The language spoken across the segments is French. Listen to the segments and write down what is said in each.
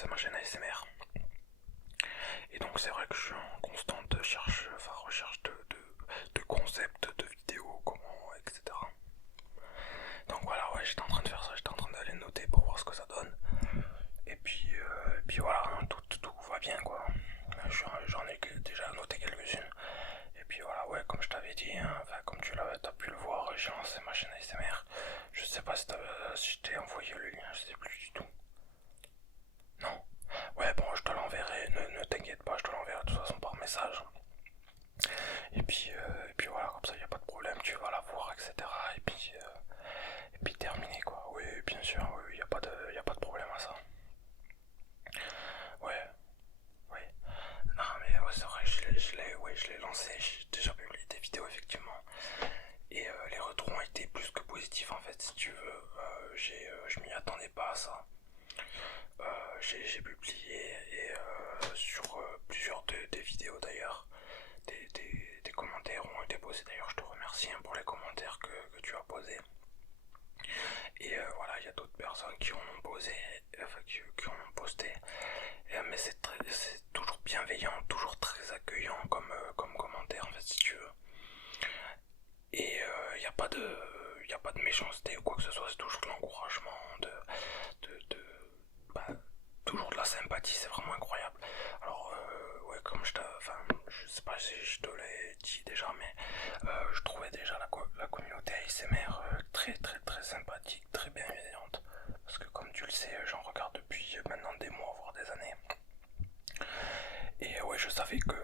lancer ma chaîne ASMR. Et donc c'est vrai que je suis en constante recherche de concepts, de vidéos, comment, etc. Donc voilà, ouais, j'étais en train de faire ça, j'étais en train d'aller noter pour voir ce que ça donne. Et puis voilà, hein, tout va bien quoi. J'en ai déjà noté quelques-unes. Et puis voilà, ouais, comme je t'avais dit, hein, enfin, comme t'as pu le voir, j'ai lancé ma chaîne ASMR. Je sais pas si je t'ai envoyé le lien, je sais plus du tout. Non. Ouais, bon, je te l'enverrai, ne t'inquiète pas, je te l'enverrai de toute façon par message. Et puis voilà, comme ça, il n'y a pas de problème, tu vas la voir, etc. Et puis terminé, quoi. Oui, bien sûr, oui, il n'y a pas de problème à ça. Ouais, oui. Non, mais ouais, c'est vrai, je l'ai lancé, j'ai déjà publié des vidéos, effectivement. Et les retours ont été plus que positifs, en fait, si tu veux. Je m'y attendais pas à ça. J'ai publié et sur plusieurs des vidéos d'ailleurs, des commentaires ont été posés. D'ailleurs, je te remercie hein, pour les commentaires que tu as posés. Et voilà, il y a d'autres personnes qui en ont posé, enfin qui en ont posté. Mais c'est toujours bienveillant, toujours très accueillant comme commentaire en fait, si tu veux. Et il n'y a pas de méchanceté ou quoi que ce soit, c'est toujours de l'encouragement, bah, toujours de la sympathie, c'est vraiment incroyable. Alors, ouais, enfin, je sais pas si je te l'ai dit déjà, mais je trouvais déjà la communauté ASMR très très très sympathique, très bienveillante. Parce que comme tu le sais, j'en regarde depuis maintenant des mois, voire des années. Et ouais, je savais que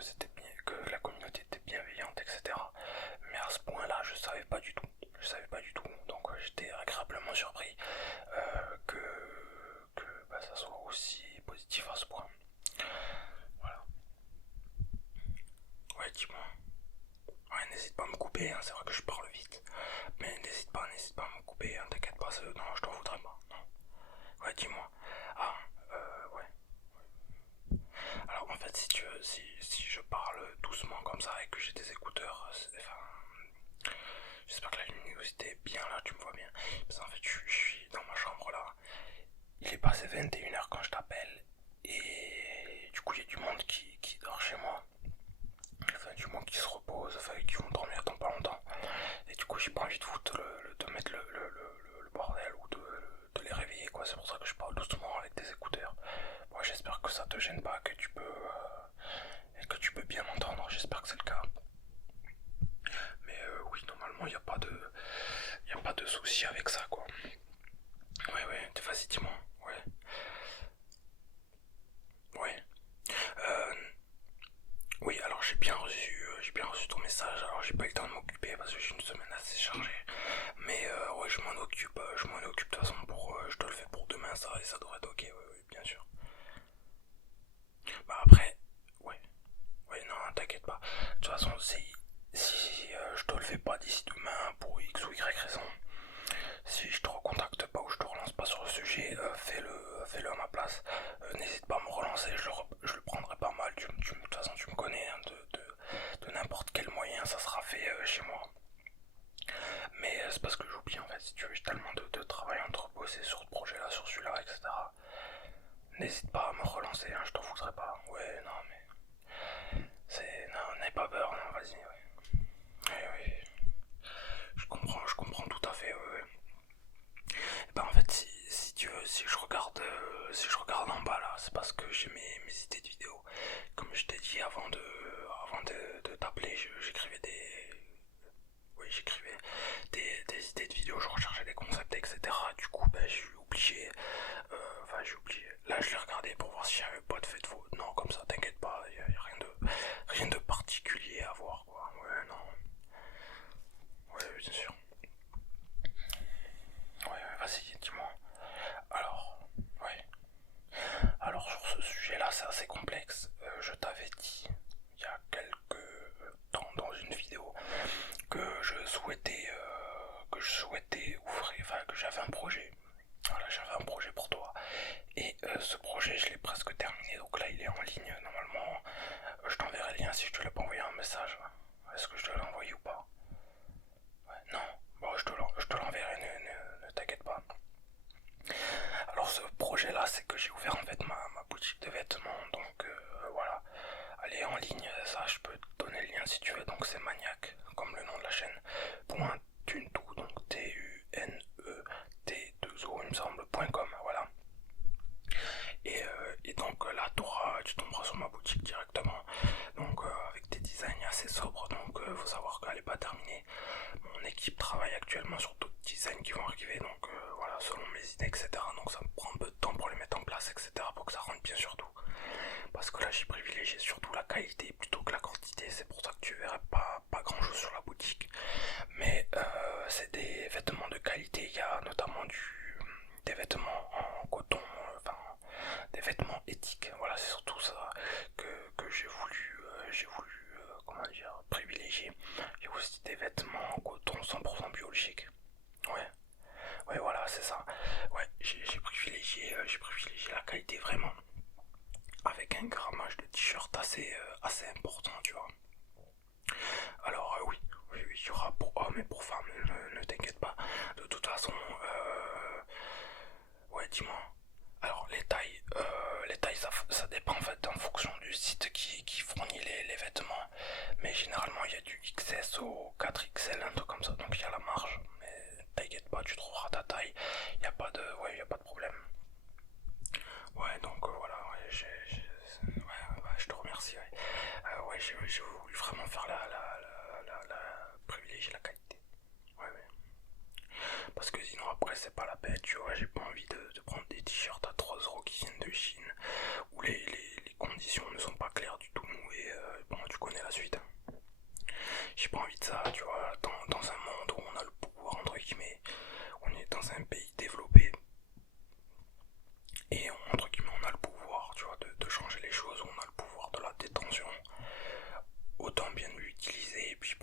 c'était bien, que la communauté était bienveillante, etc. Mais à ce point-là, je savais pas du tout. Je savais pas du tout. Donc j'étais agréablement surpris que bah, ça soit aussi positif à ce point. Voilà. Ouais, dis-moi. Ouais, n'hésite pas à me couper, hein, c'est vrai que je parle vite. Mais n'hésite pas à me couper, hein, t'inquiète pas, non, je t'en voudrais pas. Non. Ouais, dis-moi. Ah, ouais. Alors en fait, si tu veux, si je parle doucement comme ça et que j'ai des écouteurs, enfin, j'espère que la luminosité est bien là, tu me vois bien. Parce qu'en fait, je suis dans ma chambre là. Il est passé 21h quand je t'appelle. Et du coup, il y a du monde qui dort chez moi. Enfin, du monde qui se repose, enfin, qui vont dormir dans pas longtemps. Et du coup, j'ai pas envie de foutre de mettre le bordel ou de les réveiller, quoi. C'est pour ça que je parle doucement avec des écouteurs. Bon, j'espère que ça te gêne pas, que tu peux bien m'entendre. J'espère que c'est le cas. Mais oui, normalement, il n'y a pas de souci avec ça, quoi. Ouais, ouais, vas-y, dis-moi. Ouais, ouais. Euh, oui, alors j'ai bien reçu ton message. Alors j'ai pas eu le temps de m'occuper parce que j'ai une semaine assez chargée. Mais ouais, je m'en occupe de toute façon je te le fais pour demain, ça, et ça devrait être ok, ouais, ouais, bien sûr. Bah après, ouais, ouais, non, t'inquiète pas. De toute façon, si je te le fais pas d'ici demain pour X ou Y raison, si je te recontacte pas ou je te relance pas sur le sujet, fais-le à ma place. N'hésite pas à me relancer, je le prendrai pas mal. De toute façon, tu me connais, hein, de n'importe quel moyen, ça sera fait chez moi. Mais c'est parce que j'oublie en fait, si tu veux, j'ai tellement de travail entre bosser sur ce projet-là, sur celui-là, etc. N'hésite pas à me relancer, hein, je t'en voudrais pas. Ouais, non, mais non, n'aie pas peur, non, vas-y, ouais. Ouais, ouais. Je comprends tout à fait, ouais, ouais. Et bah, en fait, si tu veux, si je regarde en bas là, c'est parce que j'ai mes idées de vidéo. Comme je t'ai dit avant de t'appeler, j'écrivais des idées de vidéos, je recherchais des concepts, etc. Du coup, bah, j'ai oublié. Là, je l'ai regardé pour voir si j'avais pas de fait de faute. Non, comme ça, t'inquiète pas, y a rien de particulier à voir, quoi. Ouais, non. Ouais, bien sûr. Ouais, ouais, vas-y, dis-moi. Alors, ouais. Alors, sur ce sujet-là, c'est assez complexe. Je t'avais dit, il y a quelques temps dans une vidéo, que je souhaitais ouvrir, enfin, que j'avais un projet. Voilà, j'avais un projet pour toi. Et ce projet, je l'ai presque terminé. Donc là, il est en ligne normalement. Je t'enverrai le lien si je te l'ai pas envoyé un message. Est-ce que je te l'ai envoyé ou pas? Ouais, non. Bon, je te l'enverrai, ne t'inquiète pas. Alors ce projet là, c'est que j'ai ouvert en fait ma boutique de vêtements, donc voilà. Allez en ligne, ça je peux te donner le lien si tu veux, donc c'est Maniac, comme le nom de la chaîne, point Tunto, donc T-U-N-E-T-2-O il me semble, .com, voilà. Et donc là tu tomberas sur ma boutique directement, donc avec des designs assez sobres, donc faut savoir qu'elle n'est pas terminée. Mon équipe travaille actuellement sur d'autres designs qui vont arriver, donc voilà, selon mes idées, etc. Donc ça me prend un peu de temps pour les mettre en place, etc. pour que ça rentre bien surtout. Parce que là j'ai privilégié surtout la qualité plutôt que la quantité, c'est pour ça que tu verras pas grand chose sur la boutique. Mais c'est des vêtements de qualité, il y a notamment des vêtements en coton, enfin des vêtements éthiques, voilà c'est surtout ça que j'ai voulu comment dire, privilégier. Il y a aussi des vêtements en coton 100% biologique. Ouais, ouais voilà c'est ça. Ouais, j'ai privilégié la qualité vraiment. Avec un grammage de t-shirt assez important, tu vois. Alors oui, il y aura pour hommes et pour femmes, ne t'inquiète pas. De toute façon, ouais, dis-moi. Alors les tailles ça dépend en fait en fonction du site qui fournit les vêtements. Mais généralement il y a du XS au 4XL, un truc comme ça, donc il y a la marge. Mais t'inquiète pas, tu trouveras ta taille. Il n'y a pas de problème. Ouais, donc voilà, ouais, je te remercie. Ouais, ouais j'ai voulu vraiment faire privilégier la qualité. Ouais, ouais. Parce que sinon après c'est pas la peine, tu vois, j'ai pas envie de prendre des t-shirts à 3 € qui viennent de Chine, où les conditions ne sont pas claires du tout, et bon tu connais la suite. J'ai pas envie de ça, tu vois, dans un monde où on a le pouvoir, entre guillemets, on est dans un pays développé, et entre guillemets on a le pouvoir, tu vois, de changer les choses, où on a le pouvoir de la détention, autant bien l'utiliser et puis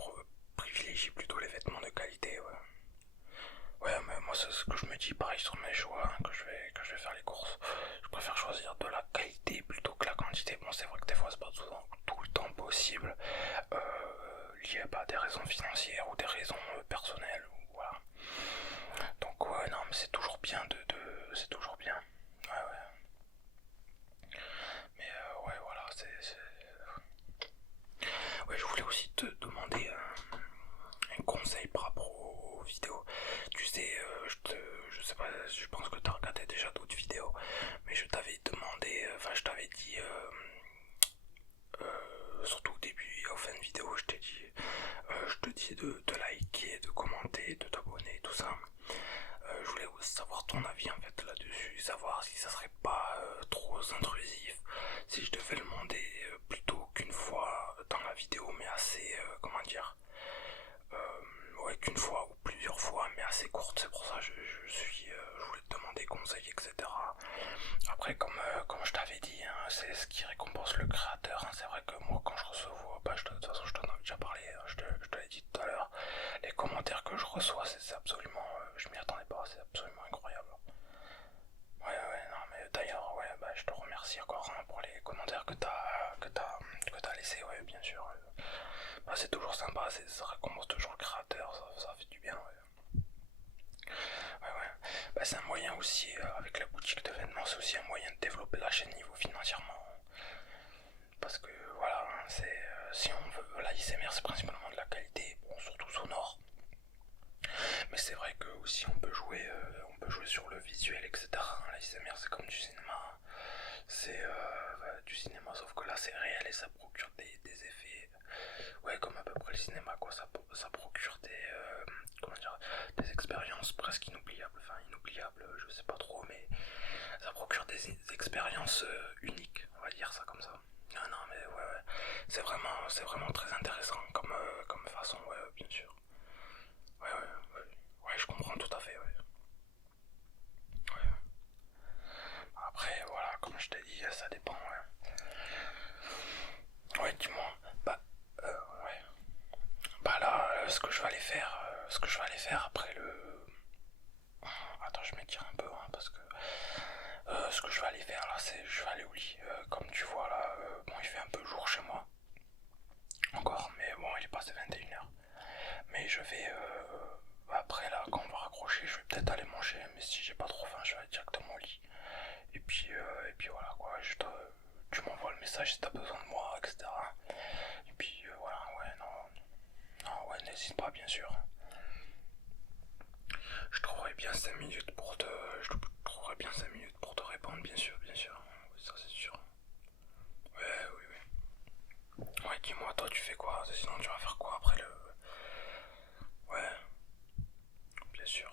privilégier plutôt les vêtements de qualité, ouais. Ouais, mais moi c'est ce que je me dis, pareil sur mes choix, hein, que je vais faire les courses. Je préfère choisir de la qualité plutôt que la quantité. Bon, c'est vrai que des fois c'est pas tout le temps possible, lié à des raisons financières ou des raisons personnelles, ou voilà. Donc ouais, non, mais c'est toujours bien c'est toujours bien. Ouais, ouais. Mais ouais, voilà, ouais, je voulais aussi te demander un conseil par rapport aux vidéos. Tu sais, je sais pas, je pense que tu as regardé déjà d'autres vidéos, mais je t'avais demandé, enfin je t'avais dit, surtout au début et en fin de vidéo, je te dis de liker, de commenter, de t'abonner, tout ça. Je voulais savoir ton avis en fait là-dessus, savoir si ça serait pas trop intrusif, si je devais le demander plutôt qu'une fois dans la vidéo, mais assez, comment dire, ouais, qu'une fois ou plusieurs fois, mais assez courte. C'est pour ça que je voulais te demander conseil, etc. Après, comme je t'avais dit, hein, c'est ce qui récompense le créateur, hein. C'est vrai que moi, quand je reçois, bah, de toute façon, je t'en avais déjà parlé, hein, je te l'ai dit tout à l'heure, les commentaires que je reçois, c'est absolument, je m'y attendais pas, c'est absolument incroyable. Ouais, ouais, non, mais d'ailleurs, ouais, bah, je te remercie encore, hein, pour les commentaires que t'as laissé, ouais, bien sûr. Bah, c'est toujours sympa, ça récompense toujours le créateur, ça fait du bien, ouais. Ouais, ouais. Bah, c'est un moyen aussi, avec la boutique de vêtements, c'est aussi un moyen de développer la chaîne niveau financièrement. Parce que voilà, hein, si on veut, la ISMR c'est principalement de la qualité, bon, surtout sonore. Mais c'est vrai que aussi on peut jouer sur le visuel, etc. La ISMR c'est comme du cinéma. C'est du cinéma, sauf que là c'est réel et ça procure des effets. Ouais, comme à peu près le cinéma, quoi. Ça procure comment dire, des expériences presque inoubliables. Enfin, inoubliables, je sais pas trop, mais ça procure des expériences uniques, on va dire ça comme ça. Ah non, mais ouais, ouais. C'est vraiment très intéressant comme façon, ouais, bien sûr. Ouais, ouais, ouais. Ouais, je comprends tout à fait, ouais. Ouais. Après, voilà, comme je t'ai dit, ça dépend, ouais. Ouais, dis-moi. Bah, ouais. Bah là, ce que je vais aller faire après le... Attends, je m'étire un peu, hein, parce que ce que je vais aller faire là, c'est je vais aller au lit. Comme tu vois là, bon, il fait un peu jour chez moi. Encore, mais bon, il est passé 21h. Mais je vais, après là, quand on va raccrocher, je vais peut-être aller manger. Mais si j'ai pas trop faim, je vais aller directement au lit. Et et puis voilà quoi, tu m'envoies le message si t'as besoin de moi, etc. Et puis voilà, ouais, non, ouais, n'hésite pas, bien sûr. Je trouverai bien 5 minutes pour te. Je trouverai bien 5 minutes pour te répondre, bien sûr, bien sûr. Oui, ça c'est sûr. Ouais, oui, oui. Ouais, dis-moi, toi tu fais quoi? Sinon tu vas faire quoi après le. Ouais, bien sûr.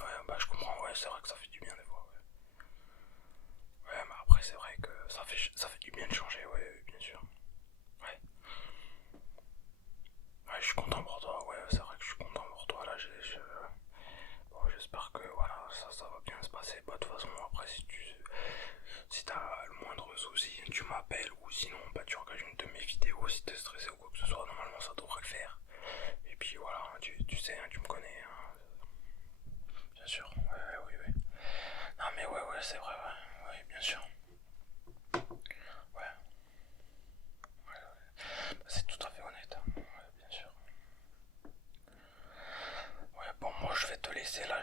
Ouais, bah je comprends, ouais, c'est vrai que ça fait du bien des fois, ouais. Ouais, mais après c'est vrai que ça fait du bien de changer, ouais, bien sûr. Ouais. Ouais, je suis content pour toi, ouais, c'est vrai que je suis content pour toi, là, bon, j'espère que, voilà, ça va bien se passer. Bah, de toute façon, après, si t'as le moindre souci, tu m'appelles, ou sinon, bah, tu regardes une de mes vidéos, si t'es stressé ou quoi que ce soit, normalement, ça devrait le faire. Et puis, voilà, hein, tu sais, hein, tu me connais, hein. Bien sûr, ouais, oui, oui. Non, mais ouais, c'est vrai, ouais, ouais, bien sûr. Ouais, bah, c'est tout à fait honnête, hein. Ouais, bien sûr. Ouais, bon, moi je vais te laisser là,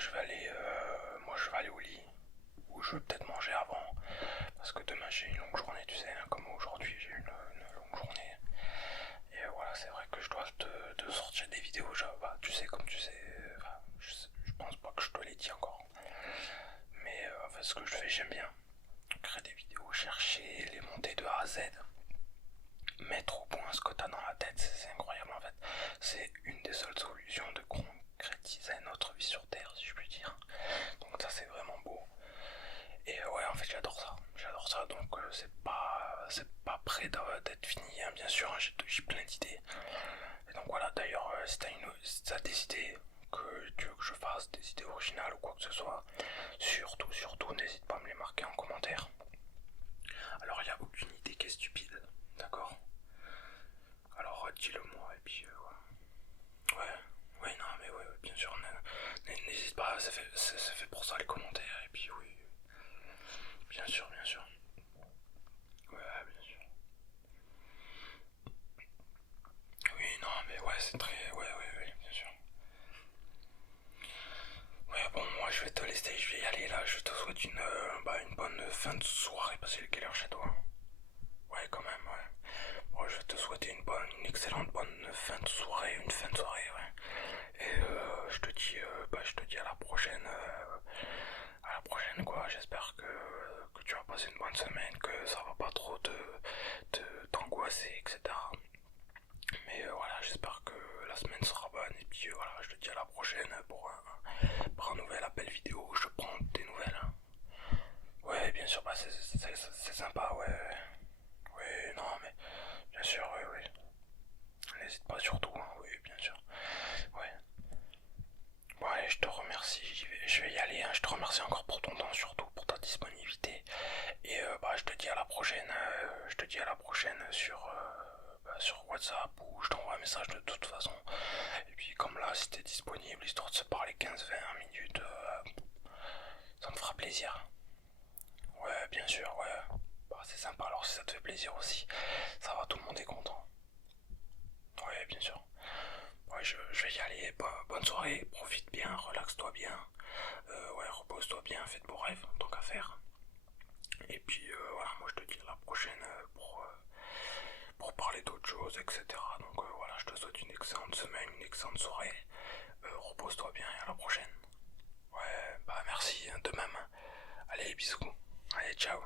moi je vais aller au lit, ou je vais peut-être manger avant, parce que demain j'ai une longue journée, tu sais, hein, comme aujourd'hui j'ai une longue journée, et voilà, c'est vrai que je dois te sortir des vidéos, bah, tu sais, comme tu sais, enfin, je pense pas que je te l'ai dit encore, mais enfin, ce que je fais, j'aime bien créer des vidéos, chercher, les monter de A à Z, mettre au point ce que t'as dans la tête, c'est incroyable en fait. C'est une des seules solutions de concrétiser notre vie sur Terre, si je puis dire. Donc ça c'est vraiment beau. Et ouais, en fait j'adore ça. Donc c'est pas prêt d'être fini, hein, bien sûr. Hein, j'ai plein d'idées. Et donc voilà. D'ailleurs, si t'as des idées que tu veux que je fasse, des idées originales ou quoi que ce soit, surtout, n'hésite pas à me les marquer en commentaire. Alors il n'y a aucune idée qui est stupide, d'accord? Alors dis-le moi et puis ouais, ouais, non mais ouais, bien sûr, n'hésite pas, c'est fait pour ça les commentaires et puis oui, bien sûr, bien sûr, ouais, bien sûr. Oui, non mais ouais, c'est très, ouais, bien sûr. Ouais, bon, moi je vais te laisser, je vais y aller là, je te souhaite une bonne fin de soirée, parce qu'il est quelle heure chez toi? Ouais, quand même, ouais. Bon, je vais te souhaiter une excellente bonne fin de soirée, une fin de soirée, ouais. Et je te dis à la prochaine quoi. J'espère que tu vas passer une bonne semaine, que ça va pas trop t'angoisser, etc. Mais voilà, j'espère que la semaine sera bonne. Et puis voilà, je te dis à la prochaine pour un nouvel appel vidéo. Je prends des nouvelles, hein. Ouais, bien sûr, bah c'est sympa, ouais. Oui, non, mais bien sûr, oui. N'hésite pas surtout, hein, oui, bien sûr. Ouais. Ouais, je te remercie, je vais y aller, hein. Je te remercie encore pour ton temps, surtout pour ta disponibilité. Et bah, je te dis à la prochaine, sur WhatsApp, ou je t'envoie un message de toute façon. Et puis comme là, si t'es disponible, histoire de se parler 15-20 minutes, ça me fera plaisir. Ouais, bien sûr, ouais. Bah, c'est sympa, alors si ça te fait plaisir aussi, ça va, tout le monde est content. Ouais, bien sûr. Ouais, je vais y aller. Bonne soirée, profite bien, relaxe-toi bien. Ouais, repose-toi bien, fais de beaux rêves, tant qu'à faire. Et puis voilà, moi je te dis à la prochaine pour parler d'autres choses, etc. Donc voilà, je te souhaite une excellente semaine, une excellente soirée. Repose-toi bien et à la prochaine. Ouais, bah merci, hein, de même. Allez, bisous. Allez, ciao.